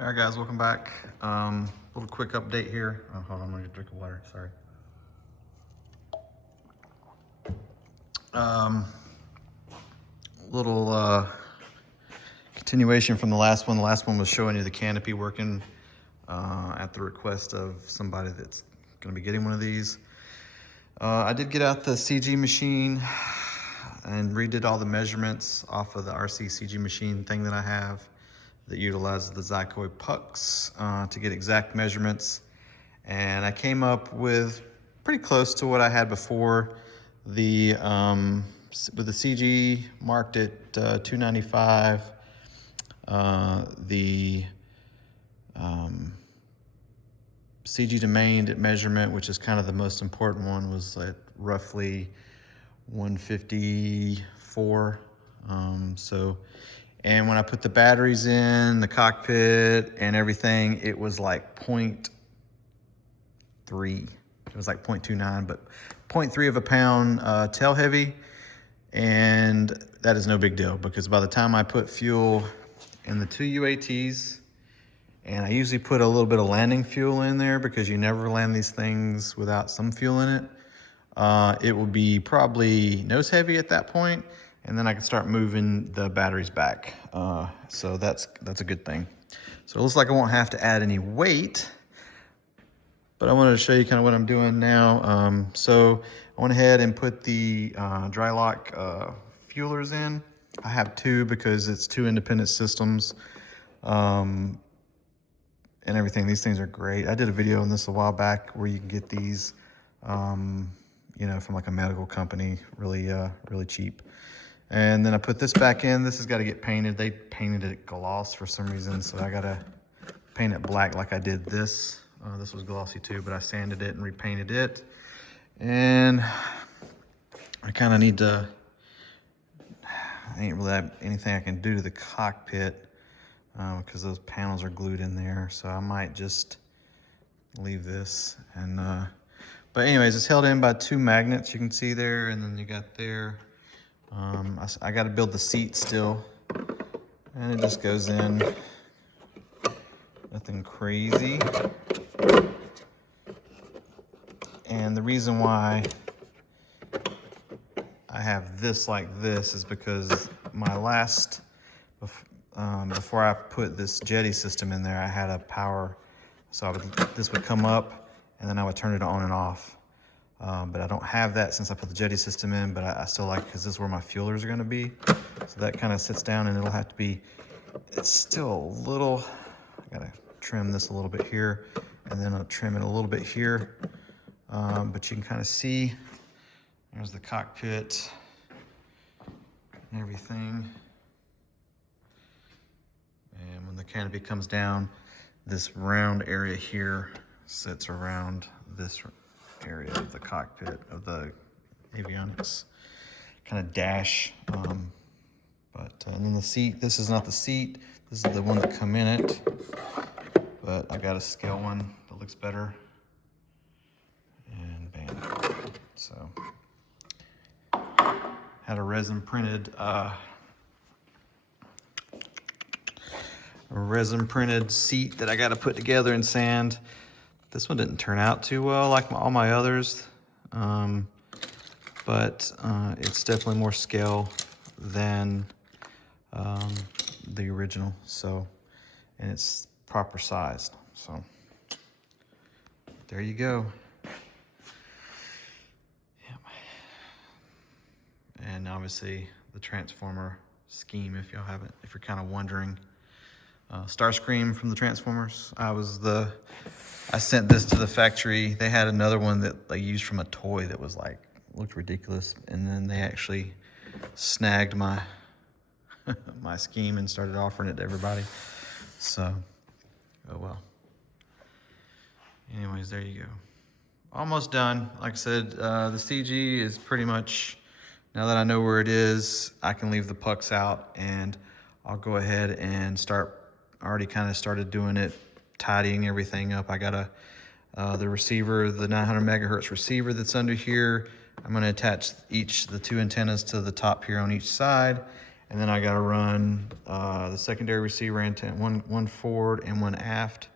All right, guys, welcome back. Little quick update here. Oh, hold on, I'm gonna get a drink of water. Sorry. Little continuation from the last one. The last one was showing you the canopy working at the request of somebody that's gonna be getting one of these. I did get out the CG machine and redid all the measurements off of the RC CG machine thing that I have that utilizes the Zycoid pucks to get exact measurements. And I came up with pretty close to what I had before. The with the CG marked at 295, the CG domain measurement, which is kind of the most important one, was at roughly 154. And when I put the batteries in, the cockpit and everything, it was like 0.3. It was like 0.29, but 0.3 of a pound tail heavy. And that is no big deal because by the time I put fuel in the two UATs, and I usually put a little bit of landing fuel in there because you never land these things without some fuel in it. It will be probably nose heavy at that point, and then I can start moving the batteries back. So that's a good thing. So it looks like I won't have to add any weight, but I wanted to show you kind of what I'm doing now. So I went ahead and put the dry lock fuelers in. I have two because it's two independent systems. And everything. These things are great. I did a video on this a while back where you can get these, you know, from like a medical company, really cheap. And then I put this back in. This has got to get painted. They painted it gloss for some reason, so I got to paint it black like I did this. This was glossy too, but I sanded it and repainted it. And I kind of need to, I ain't really have anything I can do to the cockpit because those panels are glued in there. So I might just leave this. And but anyways, it's held in by two magnets you can see there, and then you got there. I got to build the seat still, and it just goes in. Nothing crazy. And the reason why I have this like this is because my last, before I put this jetty system in there, I had a power, so this would come up and then I would turn it on and off. But I don't have that since I put the jetty system in, but I still like it because this is where my fuelers are gonna be. So that kind of sits down and it'll have to be, it's still a little, I gotta trim this a little bit here and then I'll trim it a little bit here. But you can kind of see, there's the cockpit and everything. And when the canopy comes down, this round area here sits around this area of the cockpit of the avionics kind of dash. And then the seat, this is not the seat, this is the one that come in it, but I got a scale one that looks better. And bam. So had a resin printed seat that I got to put together and sand. This one didn't turn out too well like all my others, but it's definitely more scale than the original. So, and it's proper sized. So there you go. And obviously the transformer scheme, if y'all haven't, if you're kind of wondering. Starscream from the Transformers. I sent this to the factory. They had another one that they used from a toy that was like, looked ridiculous. And then they actually snagged my, my scheme and started offering it to everybody. So, oh well. Anyways, there you go. Almost done. Like I said, the CG is pretty much, now that I know where it is, I can leave the pucks out and I'll go ahead and I already kind of started doing it, tidying everything up. I got the receiver, the 900 megahertz receiver that's under here. I'm going to attach the two antennas to the top here on each side. And then I got to run the secondary receiver antenna, one forward and one aft.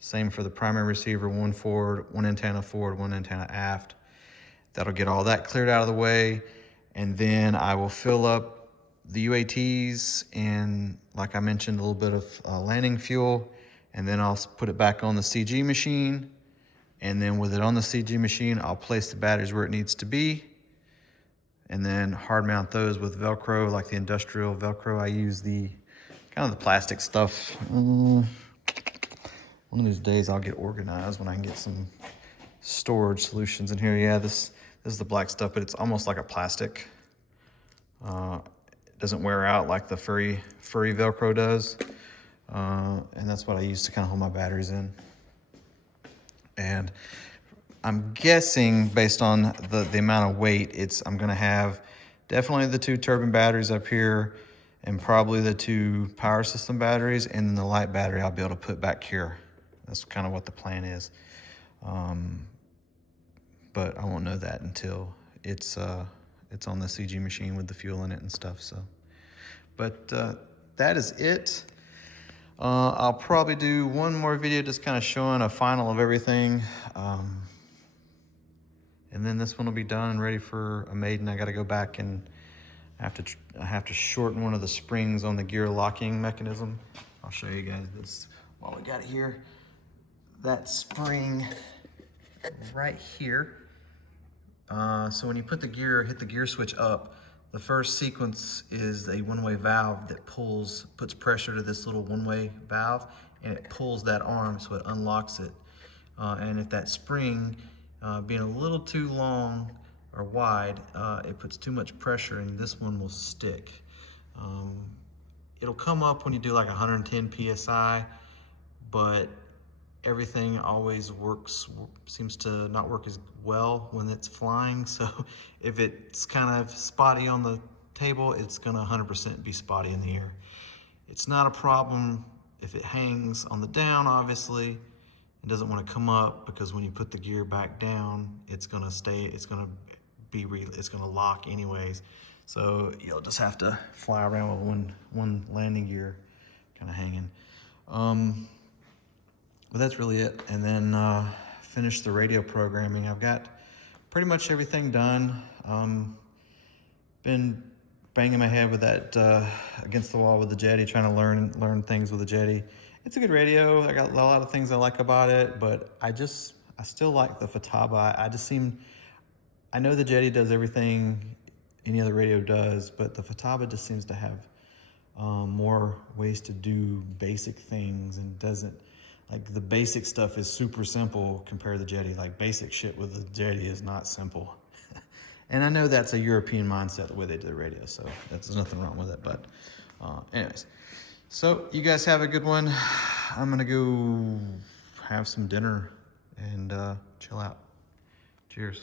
Same for the primary receiver, one forward, one antenna forward, one antenna aft. That'll get all that cleared out of the way. And then I will fill up the UATs and, like I mentioned, a little bit of landing fuel. And then I'll put it back on the CG machine. And then with it on the CG machine, I'll place the batteries where it needs to be. And then hard mount those with Velcro, like the industrial Velcro. I use the kind of the plastic stuff. One of these days I'll get organized when I can get some storage solutions in here. Yeah, this is the black stuff, but it's almost like a plastic. It doesn't wear out like the furry Velcro does. And that's what I use to kind of hold my batteries in. And I'm guessing based on the amount of weight, I'm gonna have definitely the 2 turbine batteries up here and probably the 2 power system batteries, and then the light battery I'll be able to put back here. That's kind of what the plan is. But I won't know that until it's on the CG machine with the fuel in it and stuff. So, but that is it. I'll probably do one more video just kind of showing a final of everything. And then this one will be done and ready for a maiden. I got to go back and I have to shorten one of the springs on the gear locking mechanism. I'll show you guys this while we got it here. That spring right here. So when you hit the gear switch up, the first sequence is a one-way valve that puts pressure to this little one-way valve, and it pulls that arm so it unlocks it. And if that spring being a little too long or wide, it puts too much pressure and this one will stick. It'll come up when you do like 110 PSI, but everything always seems to not work as well when it's flying. So if it's kind of spotty on the table, it's gonna 100% be spotty in the air. It's not a problem if it hangs on the down, obviously. It doesn't want to come up because when you put the gear back down, it's gonna lock anyways. So you'll just have to fly around with one landing gear kind of hanging. But that's really it. And then finish the radio programming. I've got pretty much everything done. Been banging my head with that against the wall with the Jetty, trying to learn things with the Jetty. It's a good radio. I got a lot of things I like about it, but I still like the Futaba. I know the Jetty does everything any other radio does, but the Futaba just seems to have more ways to do basic things and doesn't, like the basic stuff is super simple compared to the Jetty. Like basic shit with the Jetty is not simple. And I know that's a European mindset the way they do the radio, so there's nothing wrong with it. But anyways, so you guys have a good one. I'm gonna go have some dinner and chill out. Cheers.